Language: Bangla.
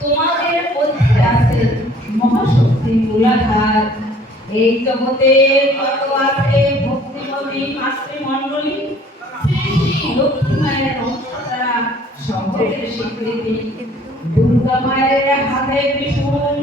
তোমাদের মধ্যে আছে মহাশক্তি মূলাধার। এই জগতে কত আছে ভক্তিমতী মাতৃমণ্ডলী, শ্রী শ্রী লক্ষ্মী মায়ের অংশধারা শহরের স্বীকৃতি। দুর্গা মায়ের হাতে ত্রিশূল,